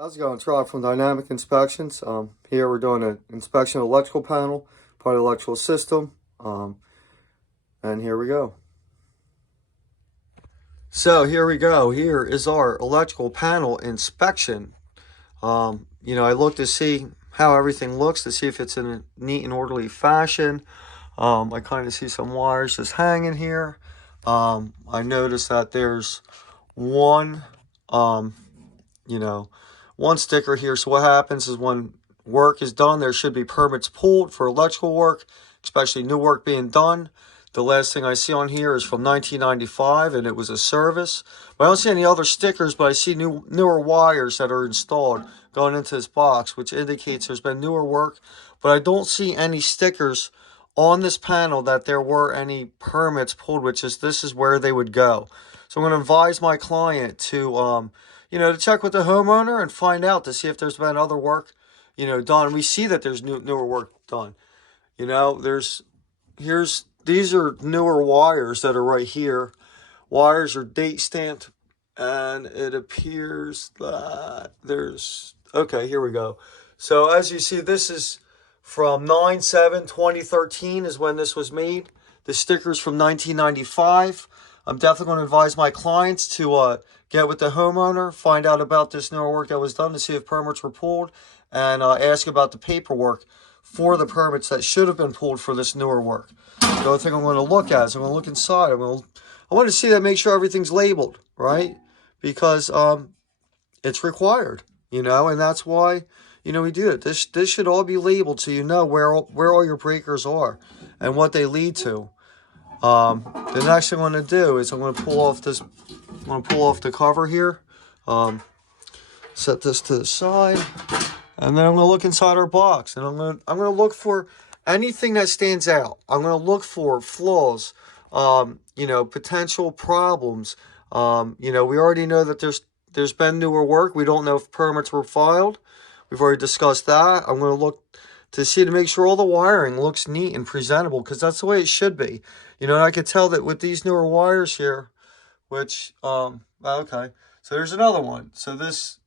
How's it going? It's Rob from Dynamic Inspections. Here we're doing an inspection of electrical panel, part of the electrical system, and here we go. So here we go. Here is our electrical panel inspection. I look to see how everything looks, to see if it's in a neat and orderly fashion. I kind of see some wires just hanging here. I noticed that there's one sticker here. So what happens is when work is done, there should be permits pulled for electrical work, especially new work being done. The last thing I see on here is from 1995, and it was a service. But I don't see any other stickers, but I see newer wires that are installed going into this box, which indicates there's been newer work. But I don't see any stickers on this panel that there were any permits pulled, which is this is where they would go. So I'm going to advise my client to to check with the homeowner and find out to see if there's been other work, done. We see that there's newer work done. These are newer wires that are right here. Wires are date stamped, and it appears that okay, here we go. So as you see, this is from 9/7/2013 is when this was made. The sticker's from 1995. I'm definitely going to advise my clients to get with the homeowner, find out about this newer work that was done to see if permits were pulled, and ask about the paperwork for the permits that should have been pulled for this newer work. The other thing I'm going to look at is I'm going to look inside. I want to see that, make sure everything's labeled, right? Because it's required, and that's why, we do it. This should all be labeled so you know where all your breakers are and what they lead to. The next thing I'm going to do is I'm going to pull off the cover here. Set this to the side, and then I'm going to look inside our box, and I'm going to look for anything that stands out. I'm going to look for flaws, potential problems. We already know that there's been newer work. We don't know if permits were filed. We've already discussed that. I'm going to look to make sure all the wiring looks neat and presentable, because that's the way it should be. And I could tell that with these newer wires here, which, okay. So there's another one. So this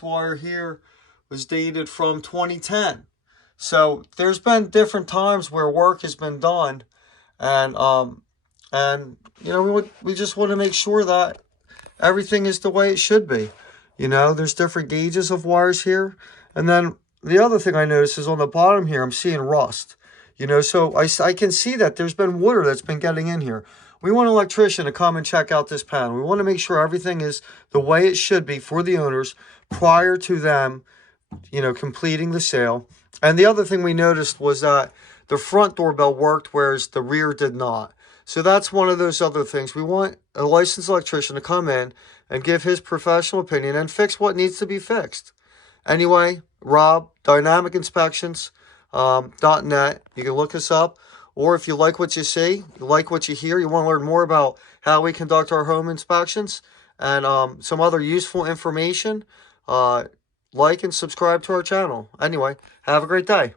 wire here was dated from 2010. So there's been different times where work has been done, and we just want to make sure that everything is the way it should be. There's different gauges of wires here, and then the other thing I noticed is on the bottom here, I'm seeing rust. So I can see that there's been water that's been getting in here. We want an electrician to come and check out this panel. We want to make sure everything is the way it should be for the owners prior to them, completing the sale. And the other thing we noticed was that the front doorbell worked, whereas the rear did not. So that's one of those other things. We want a licensed electrician to come in and give his professional opinion and fix what needs to be fixed. Anyway, Rob, Dynamic Inspections. .net. You can look us up, or if you like what you see, you like what you hear, you want to learn more about how we conduct our home inspections and some other useful information, like and subscribe to our channel. Anyway, have a great day.